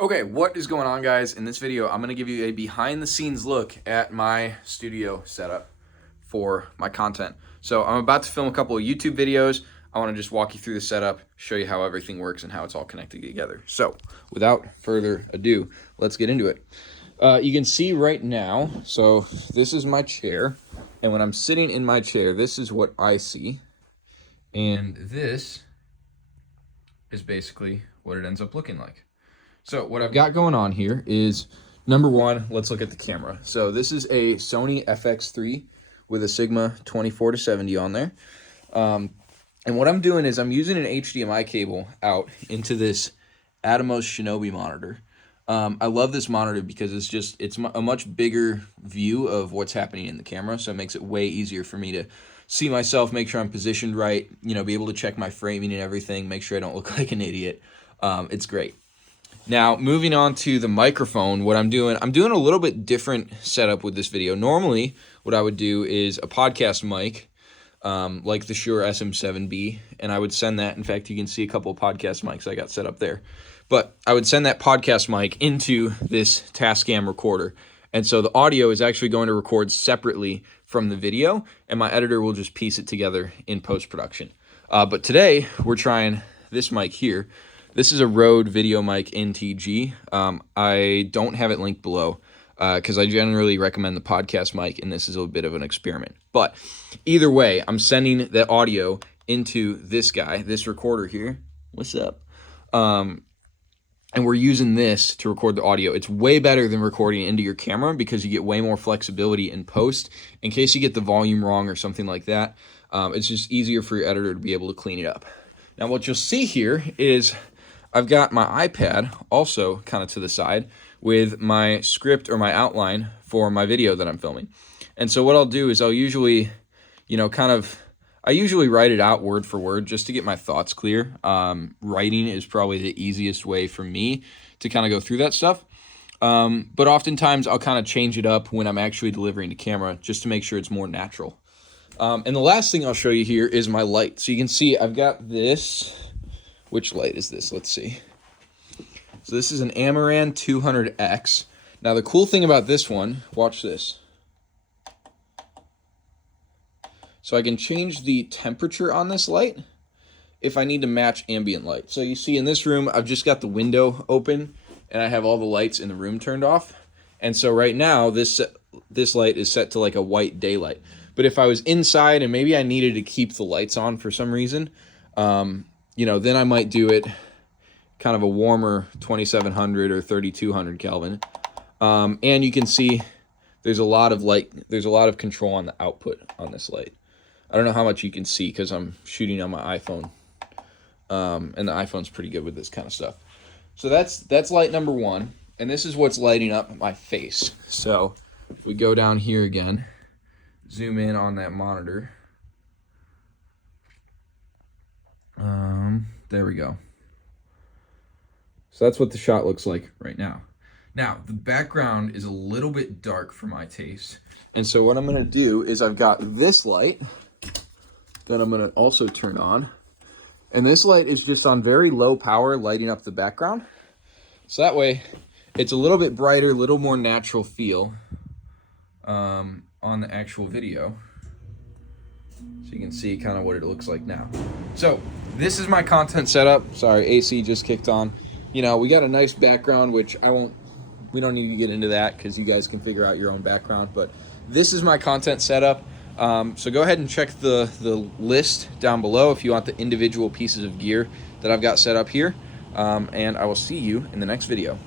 Okay, what is going on, guys? In this video, I'm going to give you a behind-the-scenes look at my studio setup for my content. So I'm about to film a couple of YouTube videos. I want to just walk you through the setup, show you how everything works and how it's all connected together. So without further ado, let's get into it. You can see right now, so this is my chair. And when I'm sitting in my chair, this is what I see. And this is basically what it ends up looking like. So what I've got going on here is, number one, let's look at the camera. So this is a Sony FX3 with a Sigma 24-70 on there. And what I'm doing is I'm using an HDMI cable out into this Atomos Shinobi monitor. I love this monitor because it's a much bigger view of what's happening in the camera, so it makes it way easier for me to see myself, make sure I'm positioned right, be able to check my framing and everything, make sure I don't look like an idiot. It's great. Now, moving on to the microphone, what I'm doing a little bit different setup with this video. Normally, what I would do is a podcast mic, like the Shure SM7B, and I would send that. In fact, you can see a couple of podcast mics I got set up there. But I would send that podcast mic into this Tascam recorder. And so the audio is actually going to record separately from the video, and my editor will just piece it together in post-production. But today, we're trying this mic here. This is a Rode Video Mic NTG. I don't have it linked below because I generally recommend the podcast mic, and this is a bit of an experiment. But either way, I'm sending the audio into this guy, this recorder here. What's up? And we're using this to record the audio. It's way better than recording into your camera because you get way more flexibility in post. In case you get the volume wrong or something like that, it's just easier for your editor to be able to clean it up. Now, what you'll see here is I've got my iPad also kind of to the side with my script or my outline for my video that I'm filming. And so what I'll do is I'll usually, I usually write it out word for word just to get my thoughts clear. Writing is probably the easiest way for me to kind of go through that stuff. But oftentimes I'll kind of change it up when I'm actually delivering to camera just to make sure it's more natural. And the last thing I'll show you here is my light. So you can see I've got this. Which light is this? Let's see. So this is an Amaran 200X. Now the cool thing about this one, watch this. So I can change the temperature on this light if I need to match ambient light. So you see in this room, I've just got the window open and I have all the lights in the room turned off. And so right now, this light is set to like a white daylight. But if I was inside and maybe I needed to keep the lights on for some reason, then I might do it kind of a warmer 2700 or 3200 Kelvin. And you can see there's a lot of control on the output on this light. I don't know how much you can see because I'm shooting on my iPhone. And the iPhone's pretty good with this kind of stuff. So that's light number one. And this is what's lighting up my face. So if we go down here again, zoom in on that monitor. There we go. So that's what the shot looks like right now. Now, the background is a little bit dark for my taste. And so what I'm going to do is I've got this light that I'm going to also turn on. And this light is just on very low power, lighting up the background. So that way, it's a little bit brighter, a little more natural feel on the actual video. So you can see kind of what it looks like now. So this is my content setup. Sorry, AC just kicked on. We got a nice background, which we don't need to get into that because you guys can figure out your own background. But this is my content setup. So go ahead and check the list down below if you want the individual pieces of gear that I've got set up here. And I will see you in the next video.